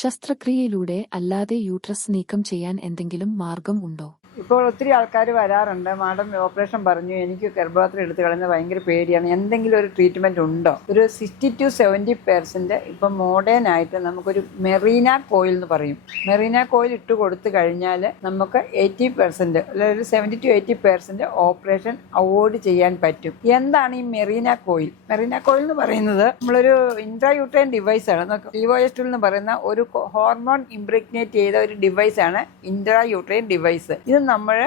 ശസ്ത്രക്രിയയിലൂടെ അല്ലാതെ യൂട്രസ് നീക്കം ചെയ്യാൻ എന്തെങ്കിലും മാർഗം ഉണ്ടോ? ഇപ്പോൾ ഒത്തിരി ആൾക്കാർ വരാറുണ്ട്. മാഡം ഓപ്പറേഷൻ പറഞ്ഞു, എനിക്ക് ഗർഭപാത്രം എടുത്ത് കളയുന്നത് ഭയങ്കര പേടിയാണ്, എന്തെങ്കിലും ഒരു ട്രീറ്റ്മെന്റ് ഉണ്ടോ? ഒരു 60-70% ഇപ്പം മോഡേൺ ആയിട്ട് നമുക്കൊരു മെറീന കോയിൽ എന്ന് പറയും. മെറീന കോയിൽ ഇട്ട് കൊടുത്തു കഴിഞ്ഞാൽ നമുക്ക് 80% അല്ലെങ്കിൽ ഒരു 70-80% ഓപ്പറേഷൻ അവോയ്ഡ് ചെയ്യാൻ പറ്റും. എന്താണ് ഈ മെറീന കോയിൽ? മെറീന കോയിൽ എന്ന് പറയുന്നത് നമ്മളൊരു ഇൻട്രായൂട്രൈൻ ഡിവൈസാണ്. ലിവോയസ്റ്റിൽ എന്ന് പറയുന്ന ഒരു ഹോർമോൺ ഇംപ്രഗ്നേറ്റ് ചെയ്ത ഒരു ഡിവൈസാണ് ഇൻട്രായൂട്രൈൻ ഡിവൈസ്. ഇത് നമ്മൾ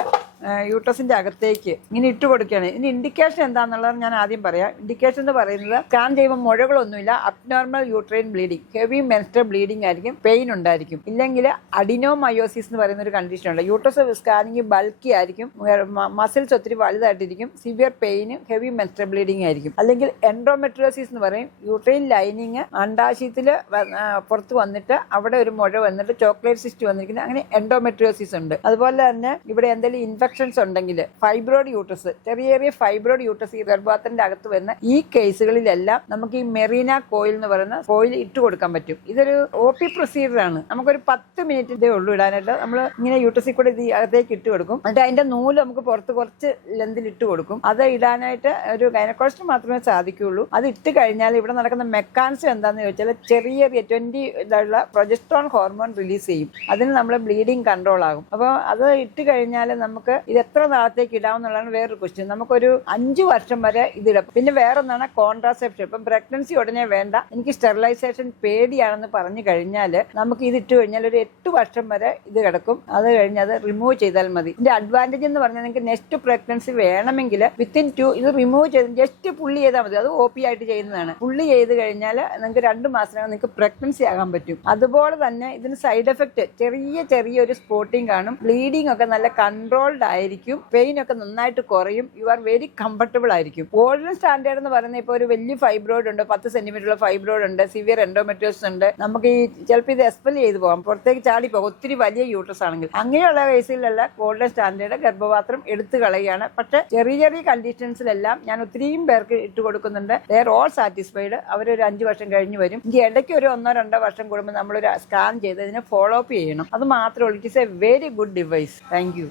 യൂട്രസിന്റെ അകത്തേക്ക് ഇങ്ങനെ ഇട്ട് കൊടുക്കുകയാണ്. ഇതിന് ഇൻഡിക്കേഷൻ എന്താണെന്നുള്ളത് ഞാൻ ആദ്യം പറയാം. ഇൻഡിക്കേഷൻ എന്ന് പറയുന്നത് സ്കാൻ ചെയ്യുമ്പോൾ മുഴകളൊന്നുമില്ല, abnormal uterine bleeding, heavy menstrual bleeding ആയിരിക്കും, പെയിൻ ഉണ്ടായിരിക്കും. ഇല്ലെങ്കിൽ അഡിനോമയോസിസ് എന്ന് പറയുന്ന ഒരു കണ്ടീഷൻ ഉണ്ട്. യൂട്രസ് സ്കാനിങ് ബൾക്കി ആയിരിക്കും, മസിൽസ് ഒത്തിരി വലുതായിട്ടിരിക്കും, സിവിയർ പെയിനും ഹെവി മെൻസ്ട്രൽ ബ്ലീഡിങ് ആയിരിക്കും. അല്ലെങ്കിൽ എൻഡോമെട്രിയോസിസ് എന്ന് പറയും, യൂട്രൈൻ ലൈനിങ് അണ്ടാശയത്തിൽ പുറത്ത് വന്നിട്ട് അവിടെ ഒരു മുഴ വന്നിട്ട് ചോക്ലേറ്റ് സിസ്റ്റ് വന്നിരിക്കുന്നത്, അങ്ങനെ എൻഡോമെട്രിയോസിസ് ഉണ്ട്. അതുപോലെ തന്നെ ഇവിടെ എന്തെങ്കിലും ഇൻഫെക്ഷൻസ് ഉണ്ടെങ്കിൽ ഫൈബ്രോയിഡ് യൂട്രസ്, ചെറിയ ഫൈബ്രോയിഡ് യൂട്രസ് ഈ ഗർഭപാത്രത്തിന്റെ അകത്ത് വരുന്ന ഈ കേസുകളിലെല്ലാം നമുക്ക് ഈ മെറീന കോയിൽ എന്ന് പറയുന്ന കോയിൽ ഇട്ട് കൊടുക്കാൻ പറ്റും. ഇതൊരു OP പ്രൊസീജിയർ ആണ്. നമുക്കൊരു 10 മിനിറ്റിന്റെ ഉള്ളൂ ഇടാനായിട്ട്. നമ്മൾ ഇങ്ങനെ യൂട്രസിൽ കൂടെ ഇത് അകത്തേക്ക് ഇട്ട് കൊടുക്കും. എന്നിട്ട് അതിന്റെ നൂല് നമുക്ക് പുറത്ത് കുറച്ച് ലെന്തിൽ ഇട്ട് കൊടുക്കും. അത് ഇടാനായിട്ട് ഒരു ഗൈനക്കോളജിസ്റ്റ് മാത്രമേ സാധിക്കുകയുള്ളൂ. അത് ഇട്ട് കഴിഞ്ഞാൽ ഇവിടെ നടക്കുന്ന മെക്കാനിസം എന്താണെന്ന് ചോദിച്ചാൽ ചെറിയ 20 ഇതുള്ള പ്രൊജസ്ട്രോൺ ഹോർമോൺ റിലീസ് ചെയ്യും. അതിന് നമ്മുടെ ബ്ലീഡിങ് കൺട്രോൾ ആകും. അപ്പോൾ അത് ഇട്ട് കഴിഞ്ഞാൽ നമുക്ക് ഇത് എത്ര നാളത്തേക്ക് ഇടാമെന്നുള്ളതാണ് വേറൊരു ക്വസ്റ്റ്യൻ. നമുക്കൊരു 5 വർഷം വരെ ഇതിടാം. പിന്നെ വേറെ ഒന്നാണ് കോൺട്രാസെപ്ഷൻ. ഇപ്പം പ്രഗ്നൻസി ഉടനെ വേണ്ട, എനിക്ക് സ്റ്റെറിലൈസേഷൻ പേടിയാണെന്ന് പറഞ്ഞു കഴിഞ്ഞാൽ നമുക്ക് ഇത് ഇട്ട് കഴിഞ്ഞാൽ ഒരു 8 വർഷം വരെ ഇത് കിടക്കും. അത് കഴിഞ്ഞ് അത് റിമൂവ് ചെയ്താൽ മതി. ഇതിന്റെ അഡ്വാൻറ്റേജ് എന്ന് പറഞ്ഞാൽ നിങ്ങൾക്ക് നെക്സ്റ്റ് പ്രഗ്നൻസി വേണമെങ്കിൽ വിത്തിൻ 2 ഇത് റിമൂവ് ചെയ്ത് ജസ്റ്റ് പുള്ളി ചെയ്താൽ മതി. അത് OP ആയിട്ട് ചെയ്യുന്നതാണ്. പുള്ളി ചെയ്ത് കഴിഞ്ഞാൽ നിങ്ങൾക്ക് 2 മാസത്തിനകം നിങ്ങൾക്ക് പ്രഗ്നൻസി ആകാൻ പറ്റും. അതുപോലെ തന്നെ ഇതിന് സൈഡ് എഫക്ട് ചെറിയ ഒരു സ്പോട്ടിങ് കാണും, ബ്ലീഡിംഗ് ഒക്കെ നല്ല കൺട്രോൾഡ് ആയിരിക്കും, പെയിൻ ഒക്കെ നന്നായിട്ട് കുറയും, യു ആർ വെരി കംഫർട്ടബിൾ ആയിരിക്കും. ഗോൾഡൻ സ്റ്റാൻഡേർഡ് എന്ന് പറയുന്നത് ഇപ്പോൾ ഒരു വലിയ ഫൈബ്രോയിഡ് ഉണ്ട്, 10 സെന്റിമീറ്റർ ഉള്ള ഫൈബ്രോയിഡ് ഉണ്ട്, സിവിയർ എൻഡോമെട്രിയോസിസ് ഉണ്ട്, നമുക്ക് ഈ ചിലപ്പോൾ ഇത് എക്സ്പെൽ ചെയ്ത് പോകാം, പുറത്തേക്ക് ചാടിപ്പോകും ഒത്തിരി വലിയ യൂട്രസ് ആണെങ്കിൽ. അങ്ങനെയുള്ള കേസിലുള്ള ഗോൾഡൻ സ്റ്റാൻഡേർഡ് ഗർഭപാത്രം എടുത്തു കളയുകയാണ്. പക്ഷേ ചെറിയ കണ്ടീഷൻസിലെല്ലാം ഞാൻ ഒത്തിരിയും പേർക്ക് ഇട്ട് കൊടുക്കുന്നുണ്ട്. They are all satisfied. അവരൊരു 5 വർഷം കഴിഞ്ഞ് വരും. ഈ ഇടയ്ക്ക് ഒരു 1-2 വർഷം കൂടുമ്പോൾ നമ്മളൊരു സ്കാൻ ചെയ്ത് ഇതിനെ ഫോളോ അപ്പ് ചെയ്യണം. അത് മാത്രമേ ഉള്ളൂ. It is A very good device. Thank you.